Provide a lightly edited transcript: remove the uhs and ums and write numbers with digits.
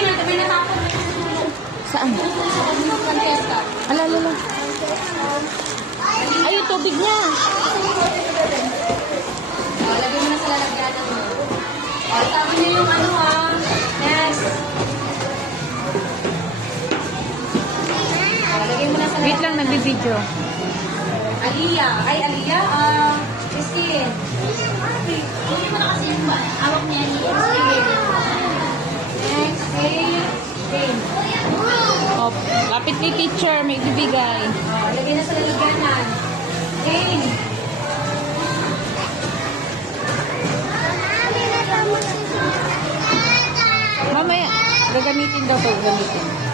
May natapon. Saan? Ala, ala. Ay, yung tubig niya. Lagyan mo na sa lalagyanan mo. Tapos niyo yung ano Next. Lagyan mo na sa Wait lang, nagbibideo. Aliyah. Ay, Aliyah. Christine. Hindi mo na kasi yung awak niya ni Next. Jane. Oh, lapit ni teacher, may bibigay. Lagyan na sa lalagyanan. Jane. Mamaya, gagamitin daw to, gagamitin.